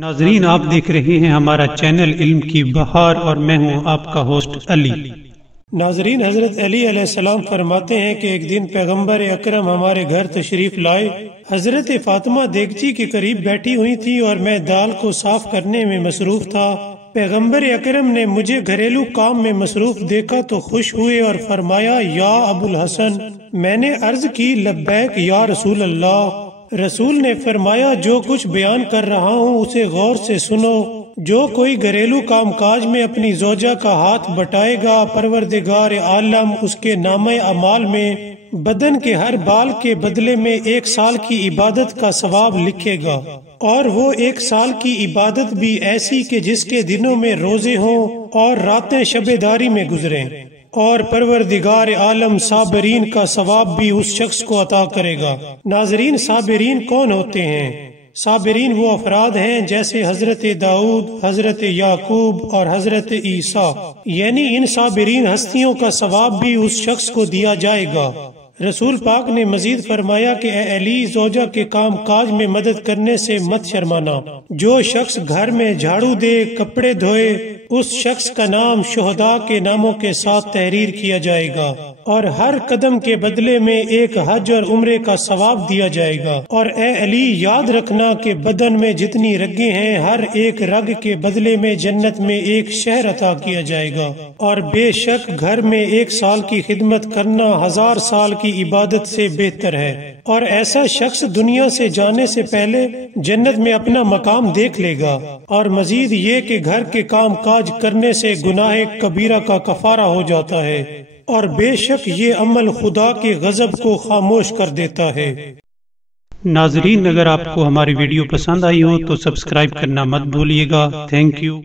ناظرین، آپ دیکھ رہے ہیں ہمارا چینل علم کی بہار اور میں ہوں آپ کا ہوسٹ علی۔ ناظرین، حضرت علی علیہ السلام فرماتے ہیں کہ ایک دن پیغمبر اکرم ہمارے گھر تشریف لائے۔ حضرت فاطمہ دیگچی کے قریب بیٹھی ہوئی تھی اور میں دال کو صاف کرنے میں مصروف تھا۔ پیغمبر اکرم نے مجھے گھریلو کام میں مصروف دیکھا تو خوش ہوئے اور فرمایا، یا ابو الحسن۔ میں نے عرض کی، لبیک یا رسول اللہ۔ رسول نے فرمایا، جو کچھ بیان کر رہا ہوں اسے غور سے سنو۔ جو کوئی گھریلو کام کاج میں اپنی زوجہ کا ہاتھ بٹائے گا، پروردگار عالم اس کے نامہ اعمال میں بدن کے ہر بال کے بدلے میں 1 سال کی عبادت کا ثواب لکھے گا، اور وہ 1 سال کی عبادت بھی ایسی کہ جس کے دنوں میں روزے ہوں اور راتیں شب داری میں گزریں، اور پروردگار عالم صابرین کا ثواب بھی اس شخص کو عطا کرے گا۔ ناظرین، صابرین کون ہوتے ہیں؟ صابرین وہ افراد ہیں جیسے حضرت داؤد، حضرت یعقوب اور حضرت عیسیٰ، یعنی ان صابرین ہستیوں کا ثواب بھی اس شخص کو دیا جائے گا۔ رسول پاک نے مزید فرمایا کہ اے علی، زوجہ کے کام کاج میں مدد کرنے سے مت شرمانا۔ جو شخص گھر میں جھاڑو دے، کپڑے دھوئے، اس شخص کا نام شہداء کے ناموں کے ساتھ تحریر کیا جائے گا، اور ہر قدم کے بدلے میں 1 حج اور عمرے کا ثواب دیا جائے گا۔ اور اے علی، یاد رکھنا کہ بدن میں جتنی رگیں ہیں، ہر ایک رگ کے بدلے میں جنت میں 1 شہر عطا کیا جائے گا، اور بے شک گھر میں 1 سال کی خدمت کرنا 1000 سال کی عبادت سے بہتر ہے۔ اور ایسا شخص دنیا سے جانے سے پہلے جنت میں اپنا مقام دیکھ لے گا۔ اور مزید یہ کہ گھر کے کام کاج کرنے سے گناہ کبیرہ کا کفارہ ہو جاتا ہے، اور بے شک یہ عمل خدا کے غضب کو خاموش کر دیتا ہے۔ ناظرین، اگر آپ کو ہماری ویڈیو پسند آئی ہو تو سبسکرائب کرنا مت بھولیے گا۔ Thank you.